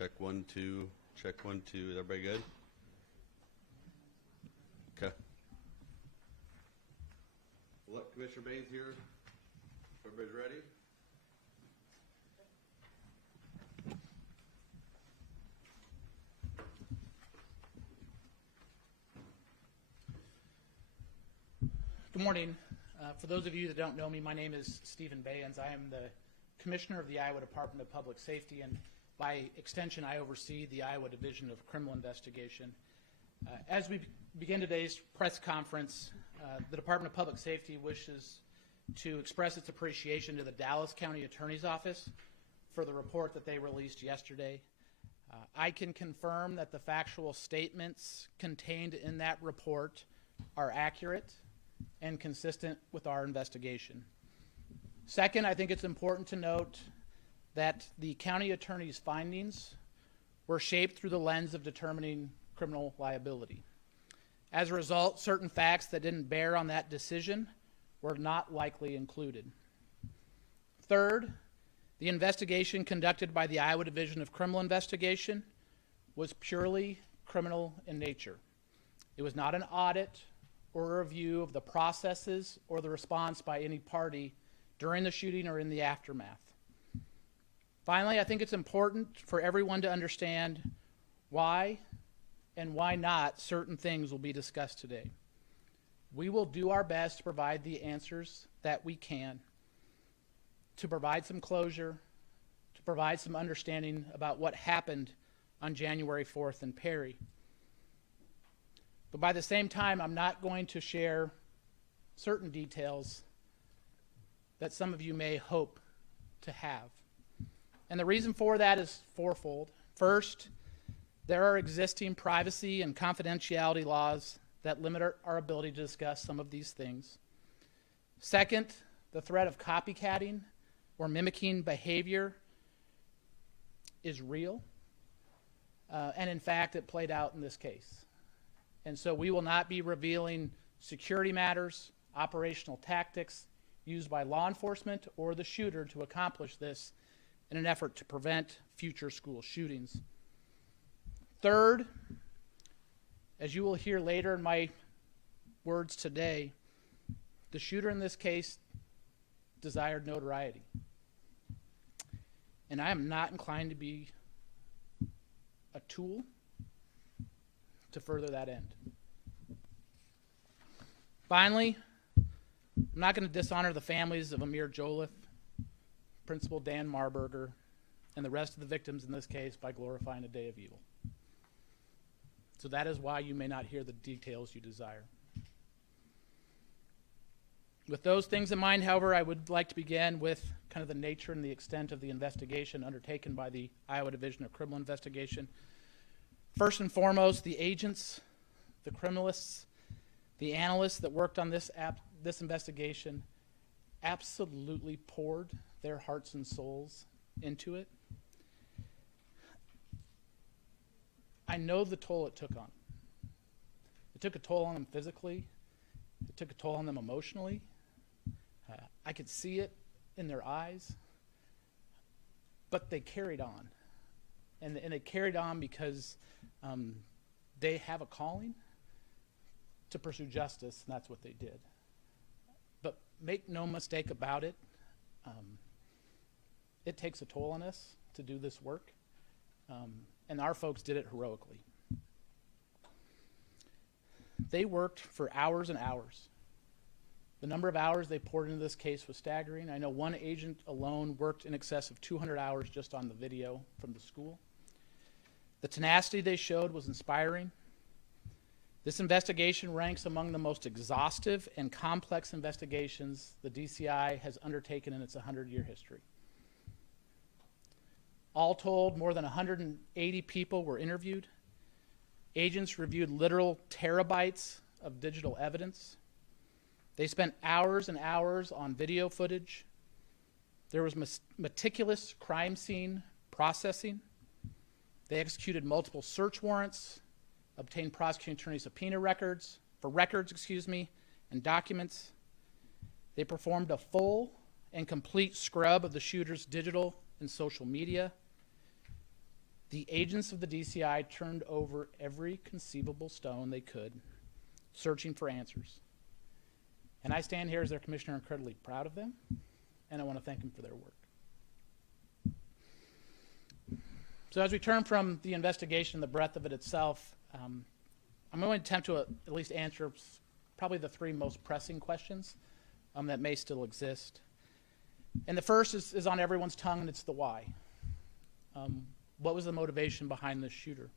Check 1, 2. Check 1, 2. Is everybody good? Okay. We'll let Commissioner Bayens here. Everybody's ready? Good morning. For those of you that don't know me, my name is Stephan Bayens. I am the Commissioner of the Iowa Department of Public Safety, and by extension, I oversee the Iowa Division of Criminal Investigation. As we begin today's press conference, the Department of Public Safety wishes to express its appreciation to the Dallas County Attorney's Office for the report that they released yesterday. I can confirm that the factual statements contained in that report are accurate and consistent with our investigation. Second, I think it's important to note that the county attorney's findings were shaped through the lens of determining criminal liability. As a result, certain facts that didn't bear on that decision were not likely included. Third, the investigation conducted by the Iowa Division of Criminal Investigation was purely criminal in nature. It was not an audit or a review of the processes or the response by any party during the shooting or in the aftermath. Finally, I think it's important for everyone to understand why and why not certain things will be discussed today. We will do our best to provide the answers that we can, to provide some closure, to provide some understanding about what happened on January 4th in Perry. But by the same time, I'm not going to share certain details that some of you may hope to have. And the reason for that is fourfold. First, there are existing privacy and confidentiality laws that limit our ability to discuss some of these things. Second, the threat of copycatting or mimicking behavior is real. And in fact, it played out in this case. And so we will not be revealing security matters, operational tactics used by law enforcement or the shooter to accomplish this in an effort to prevent future school shootings. Third, as you will hear later in my words today, the shooter in this case desired notoriety. And I am not inclined to be a tool to further that end. Finally, I'm not going to dishonor the families of Amir Joliffe, Principal Dan Marburger, and the rest of the victims in this case by glorifying a day of evil. So that is why you may not hear the details you desire. With those things in mind, however, I would like to begin with kind of the nature and the extent of the investigation undertaken by the Iowa Division of Criminal Investigation. First and foremost, the agents, the criminalists, the analysts that worked on this investigation absolutely poured their hearts and souls into it. I know the toll it took on them. It took a toll on them physically. It took a toll on them emotionally. I could see it in their eyes. But they carried on. And they carried on because they have a calling to pursue justice, and that's what they did. But make no mistake about it, it takes a toll on us to do this work, and our folks did it heroically. They worked for hours and hours. The number of hours they poured into this case was staggering. I know one agent alone worked in excess of 200 hours just on the video from the school. The tenacity they showed was inspiring. This investigation ranks among the most exhaustive and complex investigations the DCI has undertaken in its 100-year history. All told, more than 180 people were interviewed. Agents reviewed literal terabytes of digital evidence. They spent hours and hours on video footage. There was meticulous crime scene processing. They executed multiple search warrants, obtained prosecuting attorney subpoena records, and documents. They performed a full and complete scrub of the shooter's digital and social media. The agents of the DCI turned over every conceivable stone they could, searching for answers. And I stand here as their commissioner incredibly proud of them, and I want to thank them for their work. So as we turn from the investigation, the breadth of it itself, I'm going to attempt to at least answer probably the three most pressing questions that may still exist. And the first is on everyone's tongue, and it's the why. What was the motivation behind this shooter?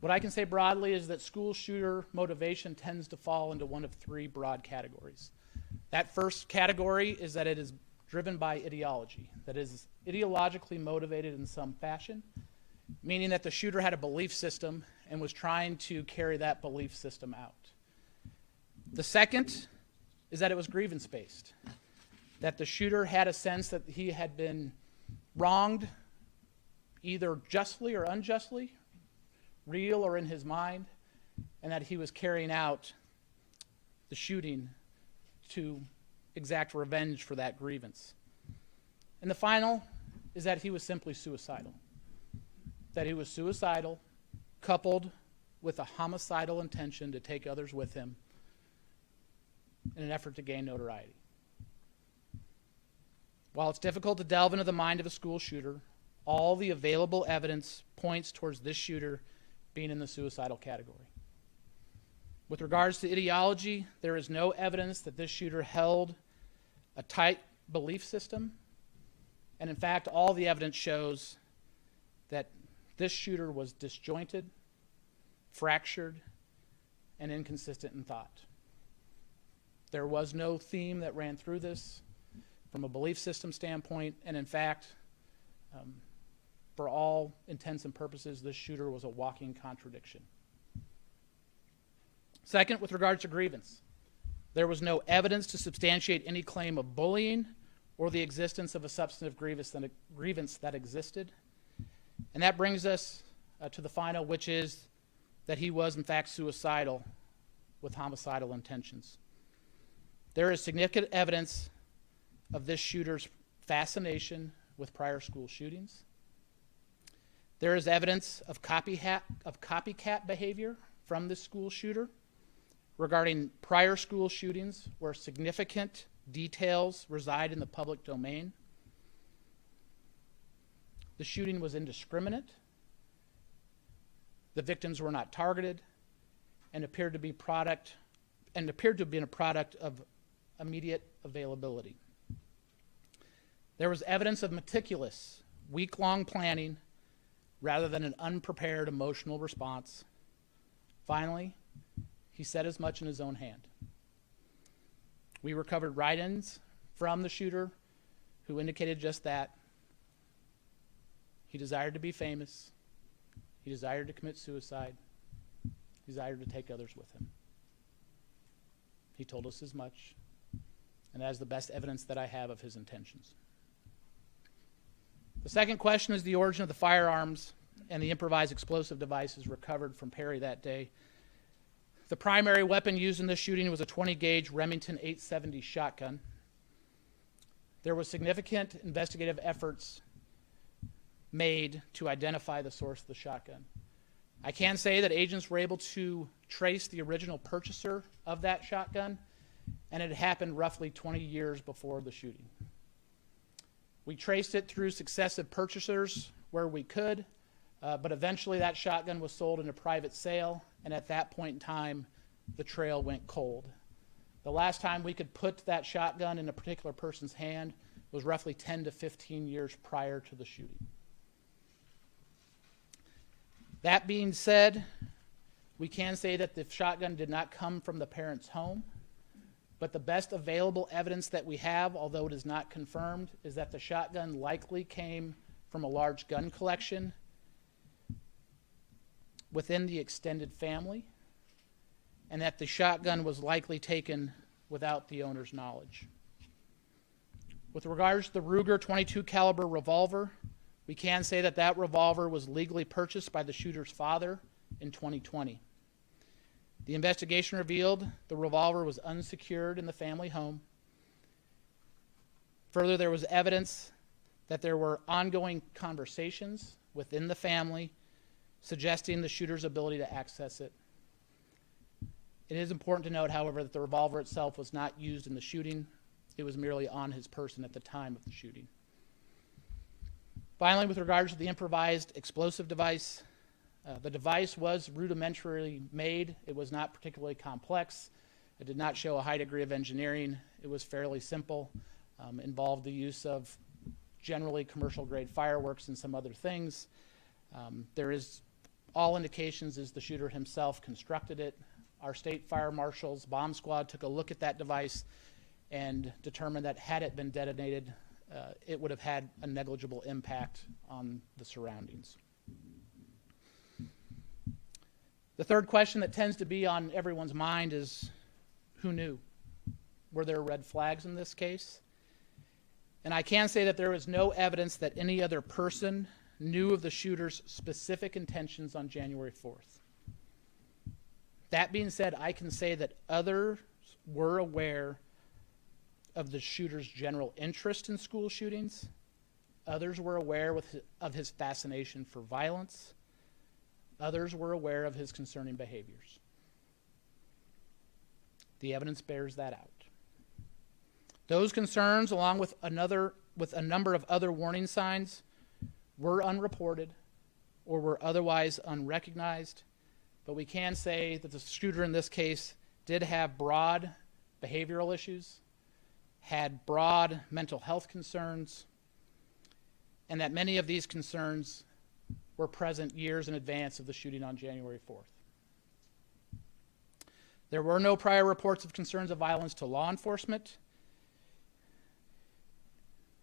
What I can say broadly is that school shooter motivation tends to fall into one of three broad categories. That first category is that it is driven by ideology, that is ideologically motivated in some fashion, meaning that the shooter had a belief system and was trying to carry that belief system out. The second is that it was grievance-based, that the shooter had a sense that he had been wronged, either justly or unjustly, real or in his mind, and that he was carrying out the shooting to exact revenge for that grievance. And the final is that he was simply suicidal. That he was suicidal, coupled with a homicidal intention to take others with him in an effort to gain notoriety. While it's difficult to delve into the mind of a school shooter, all the available evidence points towards this shooter being in the suicidal category. With regards to ideology, there is no evidence that this shooter held a tight belief system, and in fact, all the evidence shows that this shooter was disjointed, fractured, and inconsistent in thought. There was no theme that ran through this from a belief system standpoint, and in fact, for all intents and purposes, this shooter was a walking contradiction. Second, with regards to grievance, there was no evidence to substantiate any claim of bullying or the existence of a substantive grievance that existed. And that brings us to the final, which is that he was in fact suicidal with homicidal intentions. There is significant evidence of this shooter's fascination with prior school shootings. There is evidence of copycat behavior from this school shooter regarding prior school shootings where significant details reside in the public domain. The shooting was indiscriminate. The victims were not targeted and appeared to have been a product of immediate availability. There was evidence of meticulous, week-long planning rather than an unprepared emotional response. Finally, he said as much in his own hand. We recovered write-ins from the shooter who indicated just that. He desired to be famous. He desired to commit suicide. He desired to take others with him. He told us as much, and that is the best evidence that I have of his intentions. The second question is the origin of the firearms and the improvised explosive devices recovered from Perry that day. The primary weapon used in this shooting was a 20-gauge Remington 870 shotgun. There was significant investigative efforts made to identify the source of the shotgun. I can say that agents were able to trace the original purchaser of that shotgun, and it happened roughly 20 years before the shooting. We traced it through successive purchasers where we could, but eventually that shotgun was sold in a private sale, and at that point in time, the trail went cold. The last time we could put that shotgun in a particular person's hand was roughly 10 to 15 years prior to the shooting. That being said, we can say that the shotgun did not come from the parents' home, but the best available evidence that we have, although it is not confirmed, is that the shotgun likely came from a large gun collection within the extended family, and that the shotgun was likely taken without the owner's knowledge. With regards to the Ruger .22 caliber revolver, we can say that that revolver was legally purchased by the shooter's father in 2020. The investigation revealed the revolver was unsecured in the family home. Further, there was evidence that there were ongoing conversations within the family, suggesting the shooter's ability to access it. It is important to note, however, that the revolver itself was not used in the shooting. It was merely on his person at the time of the shooting. Finally, with regards to the improvised explosive device, the device was rudimentarily made. It was not particularly complex. It did not show a high degree of engineering. It was fairly simple, involved the use of generally commercial-grade fireworks and some other things. There is all indications is the shooter himself constructed it. Our state fire marshal's bomb squad took a look at that device and determined that had it been detonated, it would have had a negligible impact on the surroundings. The third question that tends to be on everyone's mind is, who knew? Were there red flags in this case? And I can say that there is no evidence that any other person knew of the shooter's specific intentions on January 4th. That being said, I can say that others were aware of the shooter's general interest in school shootings. Others were aware of his fascination for violence. Others were aware of his concerning behaviors. The evidence bears that out. Those concerns, along with a number of other warning signs, were unreported or were otherwise unrecognized, but we can say that the shooter in this case did have broad behavioral issues, had broad mental health concerns, and that many of these concerns were present years in advance of the shooting on January 4th. There were no prior reports of concerns of violence to law enforcement,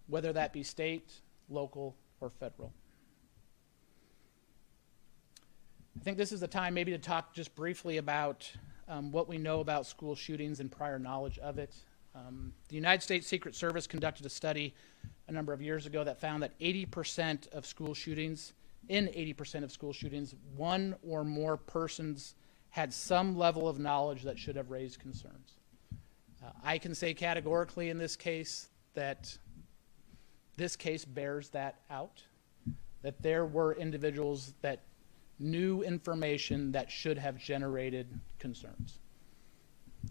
whether that be state, local, or federal. I think this is the time maybe to talk just briefly about what we know about school shootings and prior knowledge of it. The United States Secret Service conducted a study a number of years ago that found that 80% of school shootings, one or more persons had some level of knowledge that should have raised concerns. I can say categorically in this case that this case bears that out, that there were individuals that knew information that should have generated concerns.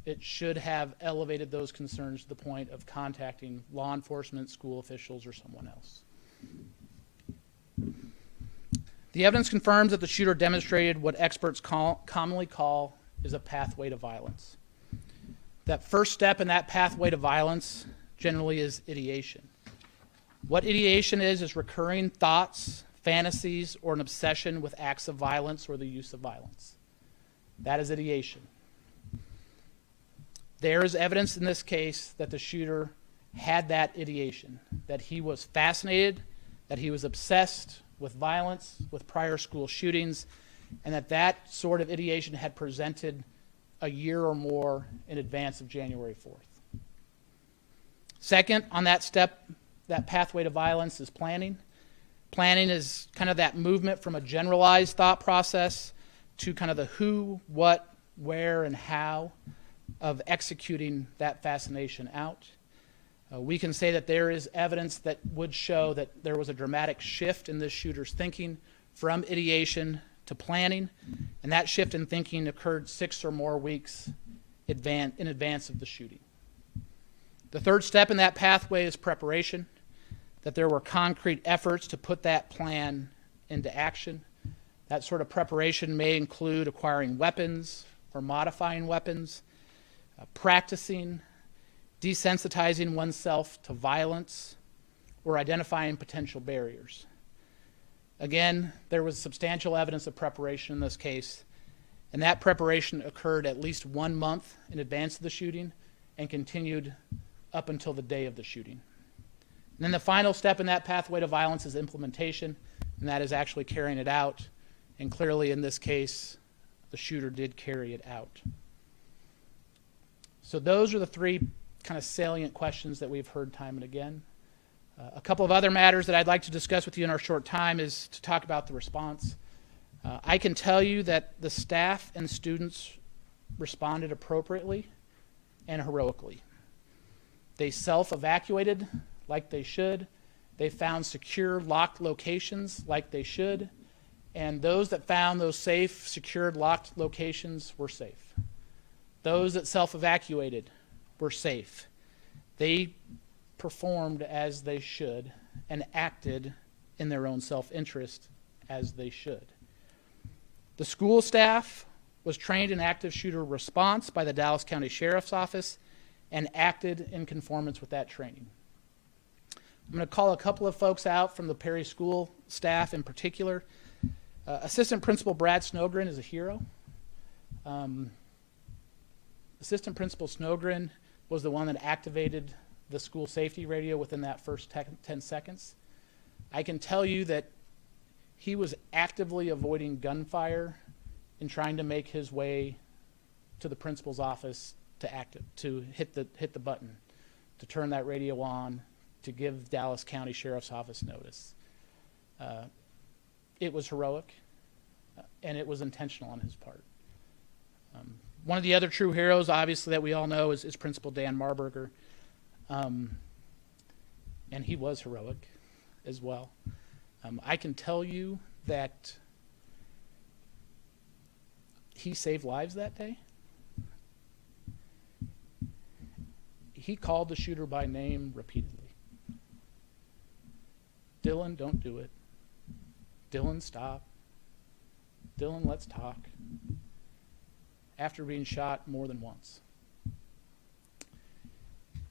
It should have elevated those concerns to the point of contacting law enforcement, school officials, or someone else. The evidence confirms that the shooter demonstrated what experts commonly call is a pathway to violence. That first step in that pathway to violence generally is ideation. What ideation is recurring thoughts, fantasies, or an obsession with acts of violence or the use of violence. That is ideation. There is evidence in this case that the shooter had that ideation, that he was fascinated, that he was obsessed with violence, with prior school shootings, and that sort of ideation had presented a year or more in advance of January 4th. Second, on that step, that pathway to violence is planning. Planning is kind of that movement from a generalized thought process to kind of the who, what, where, and how of executing that fascination out. We can say that there is evidence that would show that there was a dramatic shift in this shooter's thinking from ideation to planning, and that shift in thinking occurred 6 or more weeks in advance of the shooting. The third step in that pathway is preparation, that there were concrete efforts to put that plan into action. That sort of preparation may include acquiring weapons or modifying weapons, practicing, desensitizing oneself to violence, or identifying potential barriers. Again, there was substantial evidence of preparation in this case, and that preparation occurred at least 1 month in advance of the shooting and continued up until the day of the shooting. And then the final step in that pathway to violence is implementation, and that is actually carrying it out. And clearly in this case, the shooter did carry it out. So those are the three kind of salient questions that we've heard time and again. A couple of other matters that I'd like to discuss with you in our short time is to talk about the response. I can tell you that the staff and students responded appropriately and heroically. They self-evacuated like they should, They found secure, locked locations like they should, and those that found those safe, secured, locked locations were safe. Those that self-evacuated were safe. They performed as they should and acted in their own self-interest as they should. The school staff was trained in active shooter response by the Dallas County Sheriff's Office and acted in conformance with that training. I'm going to call a couple of folks out from the Perry School staff in particular. Assistant Principal Brad Snogren is a hero. Assistant Principal Snogren was the one that activated the school safety radio within that first 10 seconds. I can tell you that he was actively avoiding gunfire and trying to make his way to the principal's office to hit the button, to turn that radio on, to give Dallas County Sheriff's Office notice. It was heroic, and it was intentional on his part. One of the other true heroes, obviously, that we all know is Principal Dan Marburger, and he was heroic as well. I can tell you that he saved lives that day. He called the shooter by name repeatedly. Dylan, don't do it. Dylan, stop. Dylan, let's talk. After being shot more than once.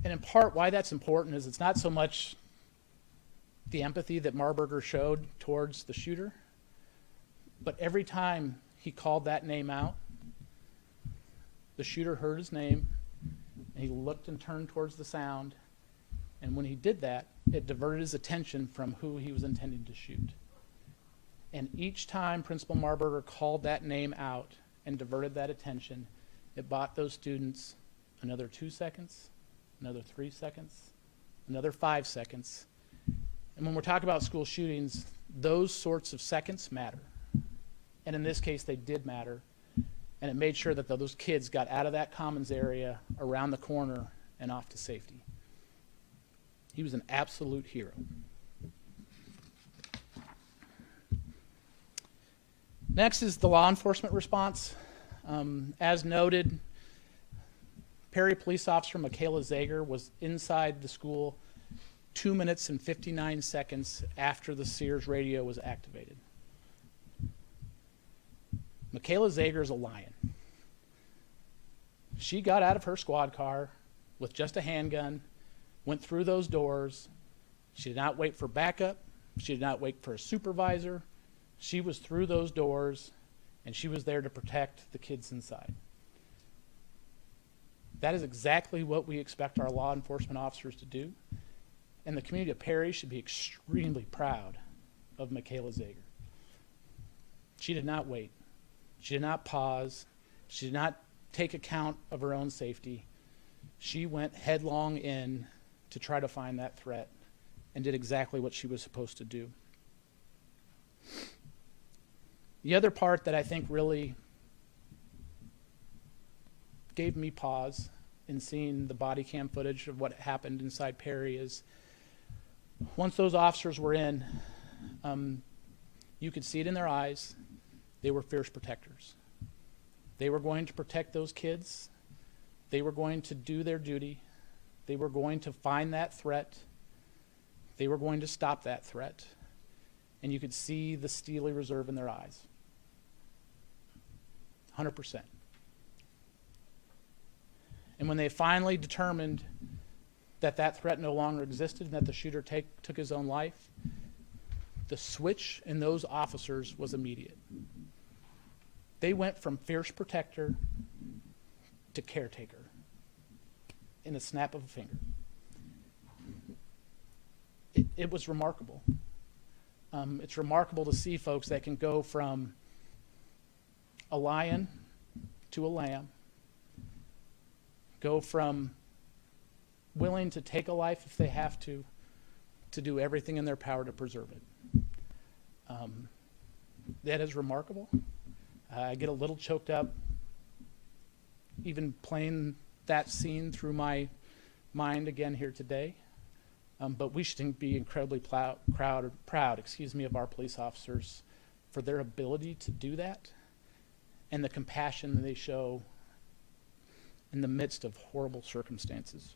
And in part, why that's important is it's not so much the empathy that Marburger showed towards the shooter, but every time he called that name out, the shooter heard his name, and he looked and turned towards the sound, and when he did that, it diverted his attention from who he was intending to shoot. And each time Principal Marburger called that name out and diverted that attention, it bought those students another 2 seconds, another 3 seconds, another 5 seconds. And when we're talking about school shootings, those sorts of seconds matter. And in this case, they did matter. And it made sure that those kids got out of that commons area, around the corner, and off to safety. He was an absolute hero. Next is the law enforcement response. As noted, Perry police officer Michaela Zager was inside the school 2 minutes and 59 seconds after the Sears radio was activated. Michaela Zager is a lion. She got out of her squad car with just a handgun, went through those doors. She did not wait for backup. She did not wait for a supervisor. She was through those doors, and she was there to protect the kids inside. That is exactly what we expect our law enforcement officers to do, and the community of Perry should be extremely proud of Michaela Zager. She did not wait. She did not pause. She did not take account of her own safety. She went headlong in to try to find that threat and did exactly what she was supposed to do. The other part that I think really gave me pause in seeing the body cam footage of what happened inside Perry is once those officers were in, you could see it in their eyes. They were fierce protectors. They were going to protect those kids. They were going to do their duty. They were going to find that threat. They were going to stop that threat. And you could see the steely reserve in their eyes. 100%. And when they finally determined that that threat no longer existed and that the shooter took his own life, the switch in those officers was immediate. They went from fierce protector to caretaker in a snap of a finger. It was remarkable. It's remarkable to see folks that can go from a lion to a lamb, go from willing to take a life if they have to do everything in their power to preserve it. That is remarkable. I get a little choked up even playing that scene through my mind again here today. But we should be incredibly proud, of our police officers for their ability to do that and the compassion that they show in the midst of horrible circumstances.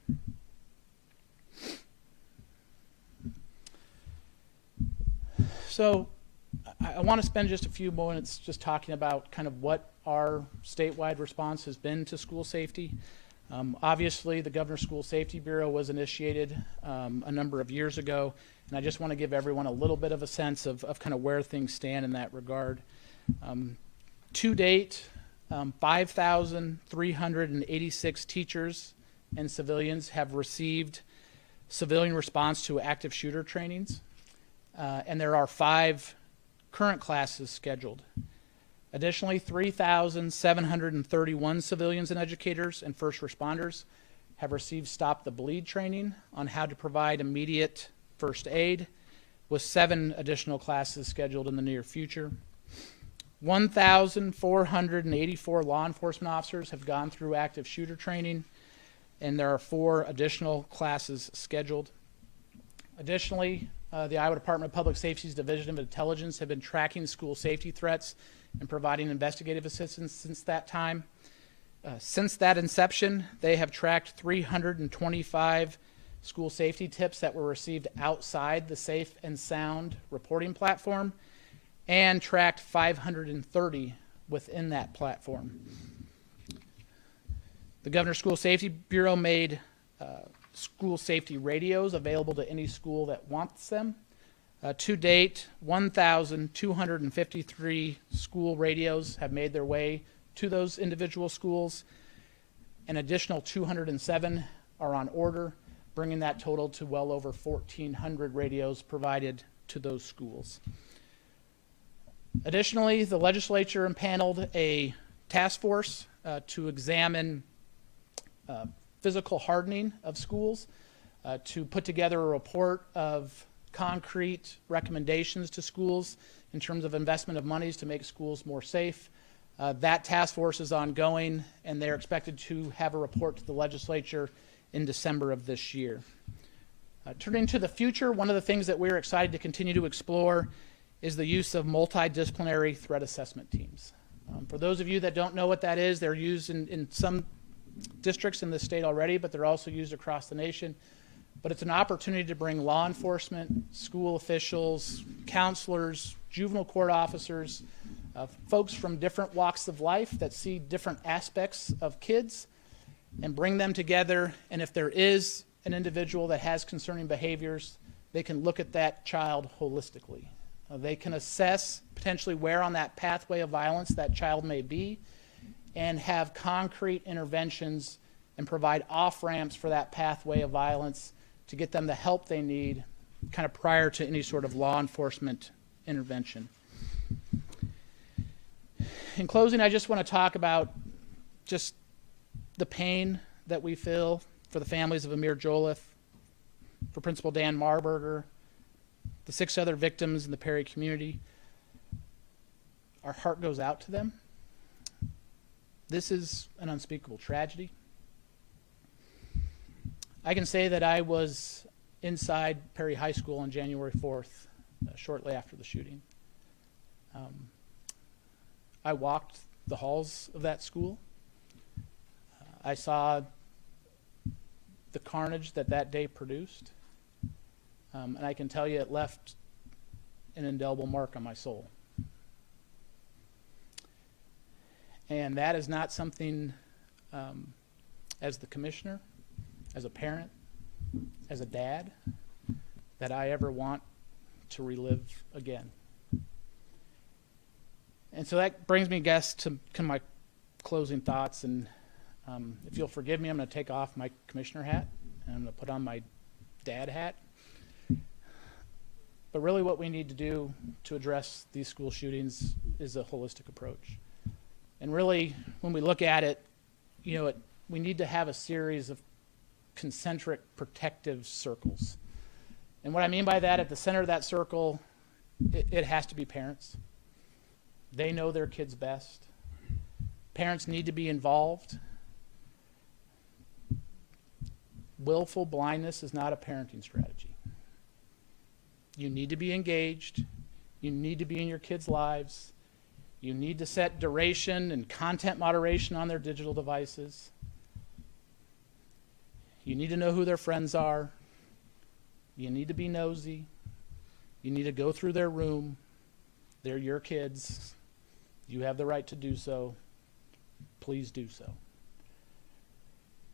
So I want to spend just a few moments just talking about kind of what our statewide response has been to school safety. Obviously, the Governor's School Safety Bureau was initiated a number of years ago, and I just want to give everyone a little bit of a sense of kind of where things stand in that regard. To date, 5,386 teachers and civilians have received civilian response to active shooter trainings, and there are 5 current classes scheduled. Additionally, 3,731 civilians and educators and first responders have received Stop the Bleed training on how to provide immediate first aid, with 7 additional classes scheduled in the near future. 1,484 law enforcement officers have gone through active shooter training, and there are 4 additional classes scheduled. Additionally, the Iowa Department of Public Safety's Division of Intelligence have been tracking school safety threats and providing investigative assistance since that time. Since that inception, they have tracked 325 school safety tips that were received outside the Safe and Sound reporting platform, and tracked 530 within that platform. The Governor's School Safety Bureau made school safety radios available to any school that wants them. To date, 1,253 school radios have made their way to those individual schools. An additional 207 are on order, bringing that total to well over 1,400 radios provided to those schools. Additionally, the legislature impaneled a task force to examine physical hardening of schools, to put together a report of concrete recommendations to schools in terms of investment of monies to make schools more safe. That task force is ongoing, and they're expected to have a report to the legislature in December of this year. Turning to the future, one of the things that we're excited to continue to explore is the use of multidisciplinary threat assessment teams. For those of you that don't know what that is, they're used in some districts in the state already, but they're also used across the nation. But it's an opportunity to bring law enforcement, school officials, counselors, juvenile court officers, folks from different walks of life that see different aspects of kids, and bring them together. And if there is an individual that has concerning behaviors, they can look at that child holistically. They can assess potentially where on that pathway of violence that child may be, and have concrete interventions and provide off-ramps for that pathway of violence to get them the help they need kind of prior to any sort of law enforcement intervention. In closing, I just want to talk about just the pain that we feel for the families of Amir Joliffe, for Principal Dan Marburger, the 6 other victims in the Perry community. Our heart goes out to them. This is an unspeakable tragedy. I can say that I was inside Perry High School on January 4th, shortly after the shooting. I walked the halls of that school. I saw the carnage that that day produced. And I can tell you it left an indelible mark on my soul. And that is not something, as the commissioner, as a parent, as a dad, that I ever want to relive again. And so that brings me, guys, to my closing thoughts. And if you'll forgive me, I'm going to take off my commissioner hat, and I'm going to put on my dad hat. But really what we need to do to address these school shootings is a holistic approach. And really, when we look at it, we need to have a series of concentric protective circles. And what I mean by that, at the center of that circle, it has to be parents. They know their kids best. Parents need to be involved. Willful blindness is not a parenting strategy. You need to be engaged. You need to be in your kids' lives. You need to set duration and content moderation on their digital devices. You need to know who their friends are. You need to be nosy. You need to go through their room. They're your kids. You have the right to do so. Please do so.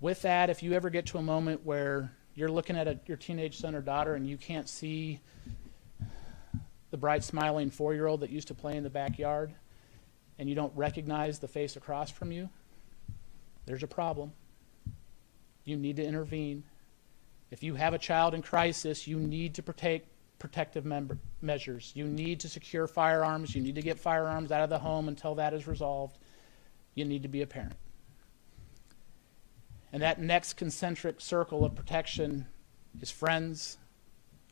With that, if you ever get to a moment where you're looking at your teenage son or daughter and you can't see the bright smiling 4-year-old that used to play in the backyard, and you don't recognize the face across from you, there's a problem. You need to intervene. If you have a child in crisis, you need to protective measures. You need to secure firearms. You need to get firearms out of the home until that is resolved. You need to be a parent. And that next concentric circle of protection is friends,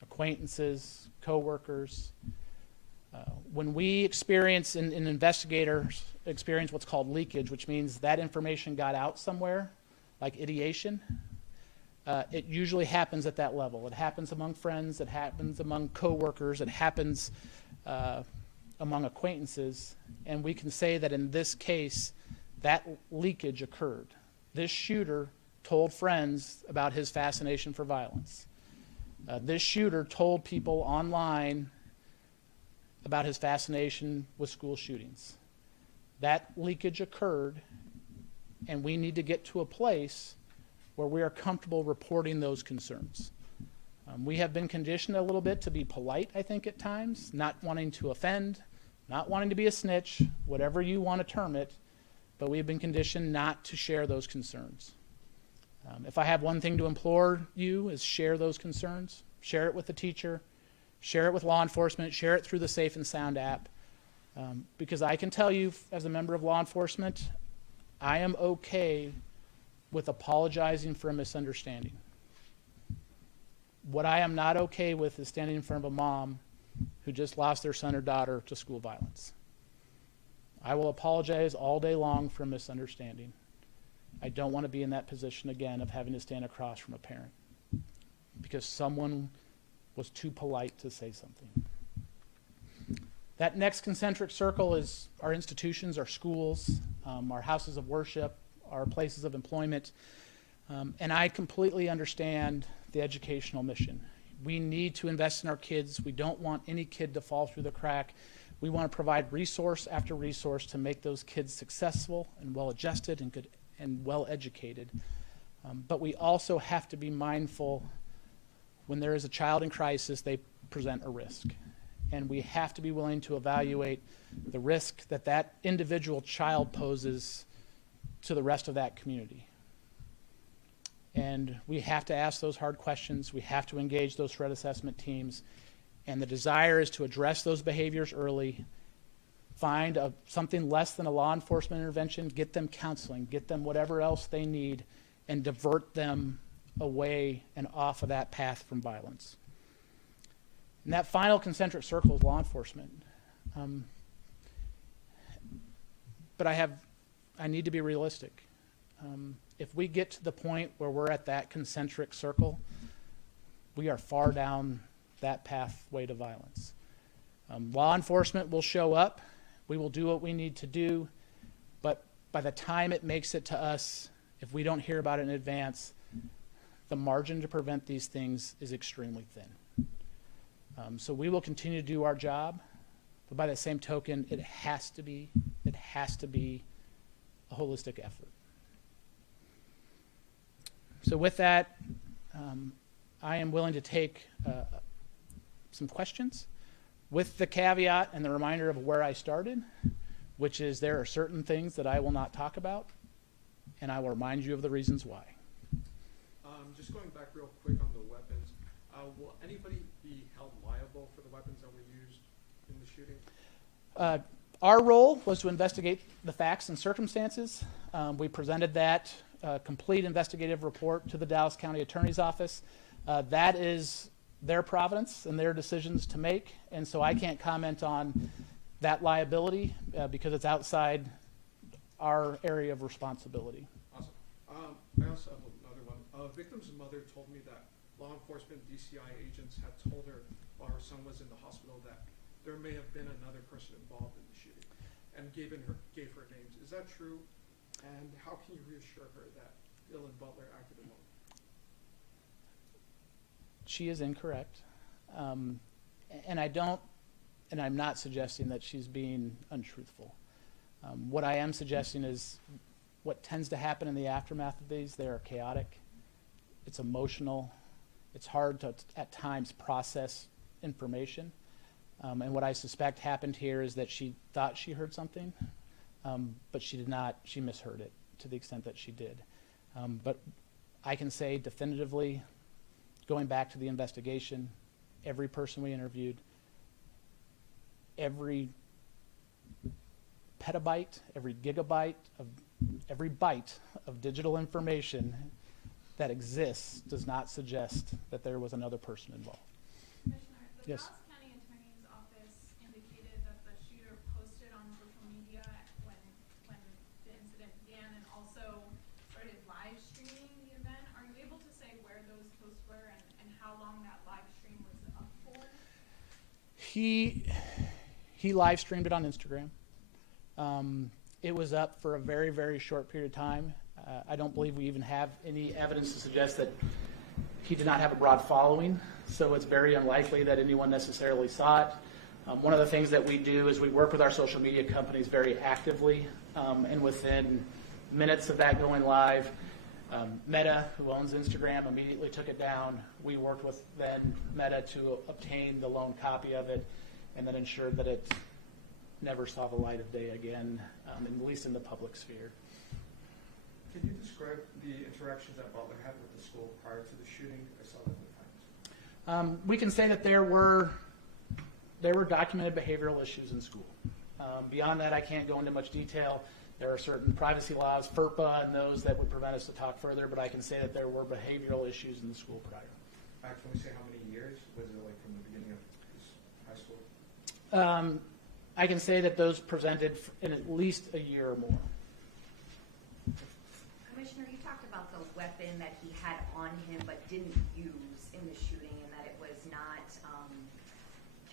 acquaintances, coworkers. When we experience, and investigators experience what's called leakage, which means that information got out somewhere, like ideation, it usually happens at that level. It happens among friends, it happens among coworkers, it happens among acquaintances, and we can say that in this case, that leakage occurred. This shooter told friends about his fascination for violence. This shooter told people online about his fascination with school shootings. That leakage occurred, and we need to get to a place where we are comfortable reporting those concerns. We have been conditioned a little bit to be polite, I think, at times, not wanting to offend, not wanting to be a snitch, whatever you want to term it, but we have been conditioned not to share those concerns. If I have one thing to implore you is share those concerns. Share it with the teacher. Share it with law enforcement. Share it through the Safe and Sound app. Because I can tell you, as a member of law enforcement, I am okay with apologizing for a misunderstanding. What I am not okay with is standing in front of a mom who just lost their son or daughter to school violence. I will apologize all day long for a misunderstanding. I don't want to be in that position again of having to stand across from a parent because someone was too polite to say something. That next concentric circle is our institutions, our schools, our houses of worship, our places of employment. And I completely understand the educational mission. We need to invest in our kids. We don't want any kid to fall through the crack. We want to provide resource after resource to make those kids successful and well-adjusted and good and well-educated. But we also have to be mindful when there is a child in crisis, they present a risk. And we have to be willing to evaluate the risk that that individual child poses to the rest of that community. And we have to ask those hard questions. We have to engage those threat assessment teams. And the desire is to address those behaviors early, find something less than a law enforcement intervention, get them counseling, get them whatever else they need, and divert them away and off of that path from violence. And that final concentric circle is law enforcement. But I need to be realistic. If we get to the point where we're at that concentric circle, we are far down that pathway to violence. Law enforcement will show up. We will do what we need to do. But by the time it makes it to us, if we don't hear about it in advance, the margin to prevent these things is extremely thin. So we will continue to do our job. But by the same token, it has to be a holistic effort. So with that, I am willing to take some questions with the caveat and the reminder of where I started, which is there are certain things that I will not talk about, and I will remind you of the reasons why. Just going back real quick on the weapons, will anybody be held liable for the weapons that were used in the shooting? Our role was to investigate the facts and circumstances. We presented that complete investigative report to the Dallas County Attorney's Office. That is their providence and their decisions to make, and so I can't comment on that liability because it's outside our area of responsibility. Awesome. I also have another one. A victim's mother told me that law enforcement DCI agents had told her while her son was in the hospital that there may have been another person involved in the shooting, and gave her names. Is that true? And how can you reassure her that Bill and Butler acted alone? She is incorrect. And I'm not suggesting that she's being untruthful. What I am suggesting is what tends to happen in the aftermath of these, they are chaotic. It's emotional. It's hard to, at times, process information. And what I suspect happened here is that she thought she heard something, but she did not. She misheard it to the extent that she did. But I can say definitively, going back to the investigation, every person we interviewed, every petabyte, every gigabyte, every byte of digital information that exists does not suggest that there was another person involved. Commissioner, the Yes. Dallas County Attorney's Office indicated that the shooter posted on social media when the incident began and also started live streaming the event. Are you able to say where those posts were and how long that live stream was up for? He live streamed it on Instagram. It was up for a very, very short period of time. I don't believe we even have any evidence to suggest that he did not have a broad following, so it's very unlikely that anyone necessarily saw it. One of the things that we do is we work with our social media companies very actively, and within minutes of that going live, Meta, who owns Instagram, immediately took it down. We worked with then Meta to obtain the lone copy of it and then ensured that it never saw the light of day again, at least in the public sphere. Can you describe the interactions that Butler had with the school prior to the shooting? I saw that in the Times. We can say that there were documented behavioral issues in school. Beyond that, I can't go into much detail. There are certain privacy laws, FERPA, and those that would prevent us to talk further, but I can say that there were behavioral issues in the school prior. Can we say how many years? Was it like from the beginning of his high school? I can say that those presented in at least a year or more. Commissioner, you talked about the weapon that he had on him but didn't use in the shooting and that it was not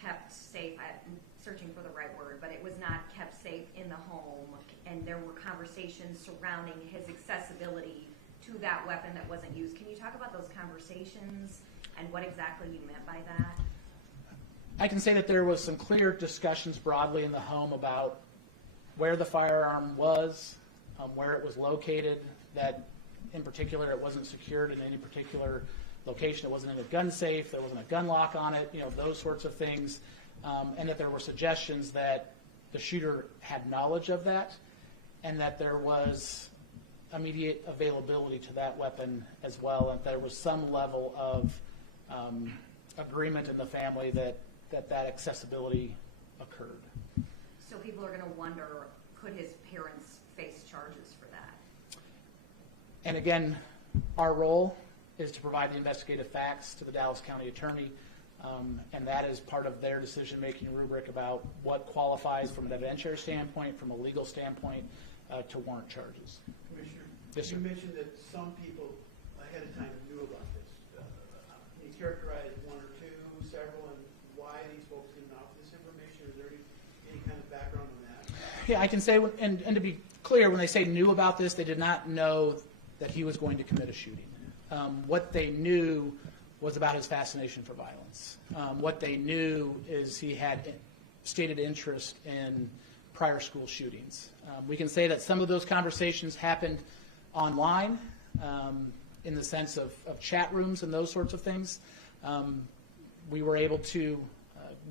kept safe. I'm searching for the right word, but it was not kept safe in the home, and there were conversations surrounding his accessibility to that weapon that wasn't used. Can you talk about those conversations and what exactly you meant by that? I can say that there was some clear discussions broadly in the home about where the firearm was, where it was located, that in particular it wasn't secured in any particular location. It wasn't in a gun safe, there wasn't a gun lock on it, those sorts of things, and that there were suggestions that the shooter had knowledge of that and that there was immediate availability to that weapon as well, and there was some level of agreement in the family that accessibility occurred. So people are going to wonder, could his parents face charges for that? And again, our role is to provide the investigative facts to the Dallas County Attorney, and that is part of their decision-making rubric about what qualifies from an evidentiary standpoint, from a legal standpoint, to warrant charges. Commissioner, Yes, sir. you mentioned that some people ahead of time knew about this. Can you characterize one or two, several, and why these folks didn't offer this information? Is there any kind of background on that? Yeah, I can say, and to be clear, when they say knew about this, they did not know that he was going to commit a shooting. What they knew was about his fascination for violence. What they knew is he had stated interest in prior school shootings. We can say that some of those conversations happened online in the sense of chat rooms and those sorts of things. We were able to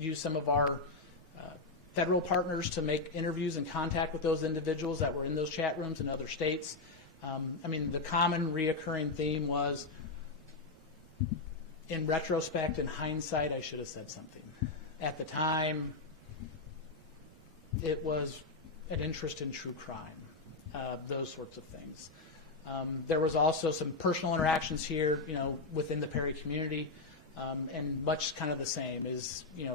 use some of our federal partners to make interviews and contact with those individuals that were in those chat rooms in other states. The common reoccurring theme was, in retrospect, in hindsight, I should have said something. At the time, it was an interest in true crime, those sorts of things. There was also some personal interactions here, within the Perry community, and much kind of the same.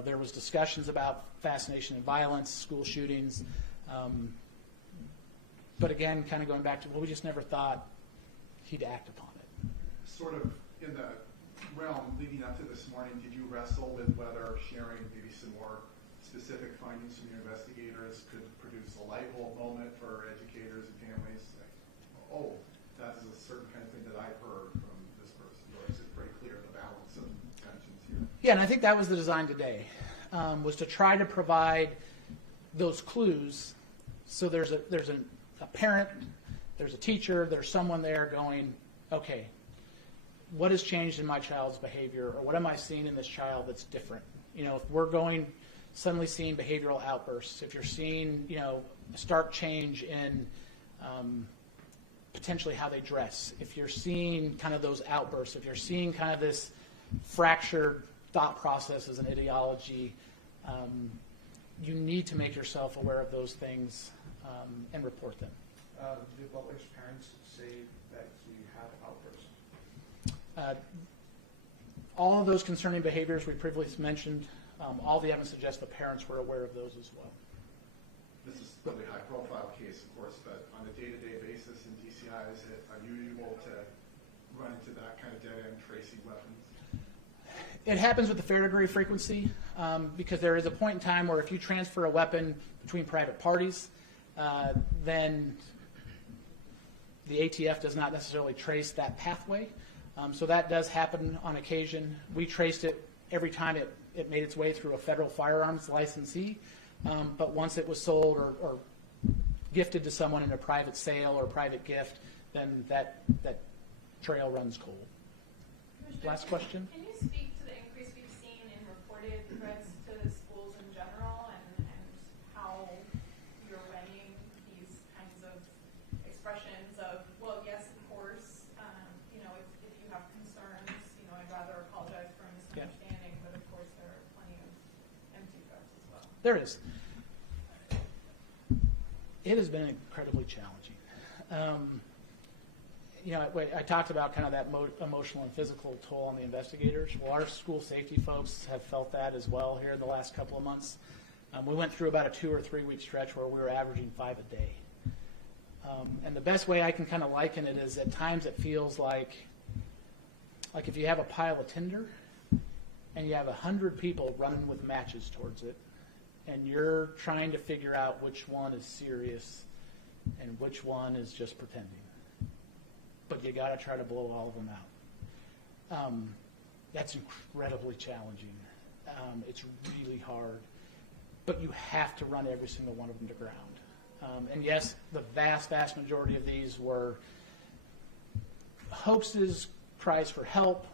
There was discussions about fascination and violence, school shootings, but again, kind of going back to, we just never thought he'd act upon it. Sort of in the realm, leading up to this morning, did you wrestle with whether sharing maybe some more specific findings from your investigators could produce a light bulb moment for educators and families? Like, oh, that is a certain kind of thing that I've heard from this person. Or is it pretty clear the balance of tensions here? Yeah, and I think that was the design today, was to try to provide those clues. So there's a parent, there's a teacher, there's someone there going, okay, what has changed in my child's behavior, or what am I seeing in this child that's different? You know, if we're suddenly seeing behavioral outbursts, if you're seeing, a stark change in potentially how they dress, if you're seeing kind of those outbursts, if you're seeing kind of this fractured thought processes and ideology, you need to make yourself aware of those things and report them. Do Butler's parents say that he had outbursts? All of those concerning behaviors we previously mentioned, all the evidence suggests the parents were aware of those as well. This is a really high-profile case, of course, but on a day-to-day basis in DCI, are you able to run into that kind of dead-end tracing weapons? It happens with a fair degree of frequency because there is a point in time where if you transfer a weapon between private parties, then the ATF does not necessarily trace that pathway. So that does happen on occasion. We traced it every time it made its way through a federal firearms licensee. But once it was sold or gifted to someone in a private sale or private gift, then that trail runs cold. Last question? Can you speak to the increase we've seen in reported threats to schools in general and how you're weighing these kinds of expressions of, well, yes, of course, if you have concerns, I'd rather apologize for a misunderstanding, but of course there are plenty of empty threats as well. There is. It has been incredibly challenging. I talked about kind of that emotional and physical toll on the investigators. Well, our school safety folks have felt that as well here in the last couple of months. We went through about a 2 or 3 week stretch where we were averaging 5 a day. And the best way I can kind of liken it is at times it feels like if you have a pile of tinder and you have 100 people running with matches towards it, and you're trying to figure out which one is serious and which one is just pretending. But you got to try to blow all of them out. That's incredibly challenging. It's really hard. But you have to run every single one of them to ground. And yes, the vast, vast majority of these were hoaxes, cries for help.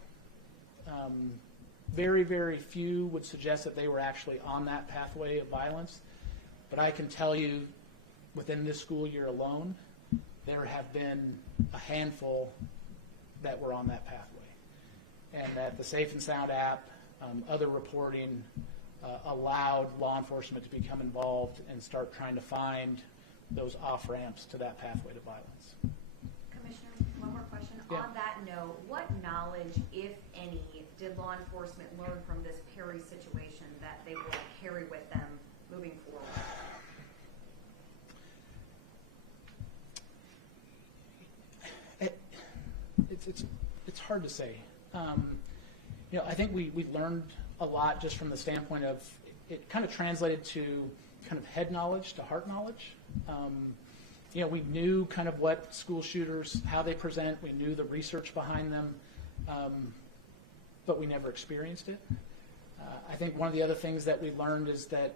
Very, very few would suggest that they were actually on that pathway of violence. But I can tell you, within this school year alone, there have been a handful that were on that pathway. And that the Safe and Sound app, other reporting, allowed law enforcement to become involved and start trying to find those off-ramps to that pathway to violence. Commissioner, one more question. Yeah. On that note, what knowledge, if any, did law enforcement learn from this Perry situation that they will carry with them moving forward? It's hard to say. I think we learned a lot just from the standpoint of it kind of translated to kind of head knowledge to heart knowledge. We knew kind of what school shooters, how they present. We knew the research behind them, but we never experienced it. I think one of the other things that we learned is that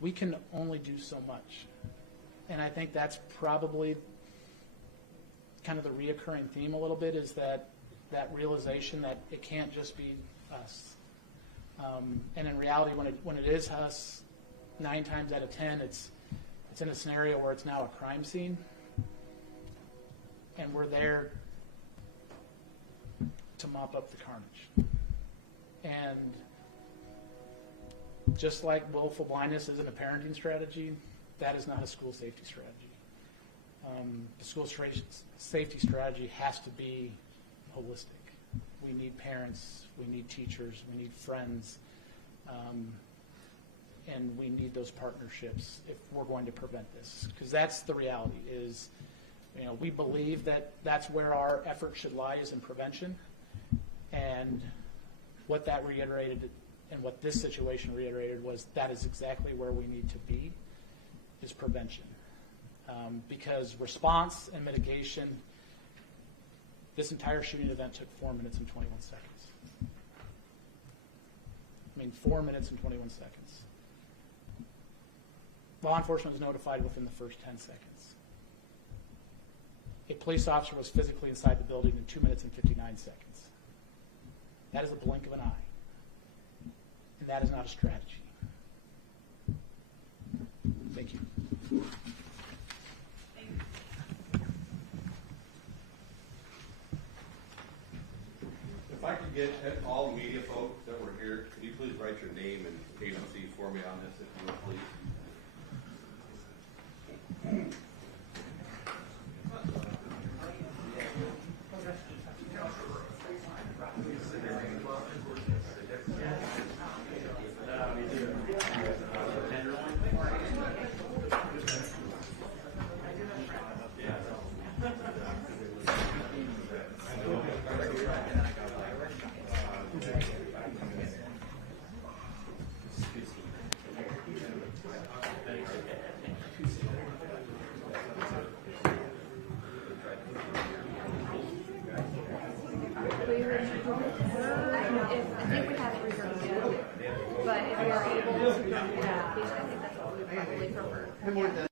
we can only do so much. And I think that's probably kind of the reoccurring theme a little bit, is that realization that it can't just be us. And in reality, when it is us, 9 times out of 10, it's in a scenario where it's now a crime scene, and we're there to mop up the carnage. And just like willful blindness isn't a parenting strategy, that is not a school safety strategy. The school safety strategy has to be holistic. We need parents, we need teachers, we need friends, and we need those partnerships if we're going to prevent this. Because that's the reality, is We believe that that's where our effort should lie, is in prevention. And what that reiterated, and what this situation reiterated, was that is exactly where we need to be, is prevention. Because response and mitigation, this entire shooting event took 4 minutes and 21 seconds. 4 minutes and 21 seconds. Law enforcement was notified within the first 10 seconds. A police officer was physically inside the building in 2 minutes and 59 seconds. That is a blink of an eye. And that is not a strategy. Thank you. If I could get all the media folks that were here, could you please write your name and agency for me on this, if you would, please? But if we are able to, I think that's what we would probably prefer.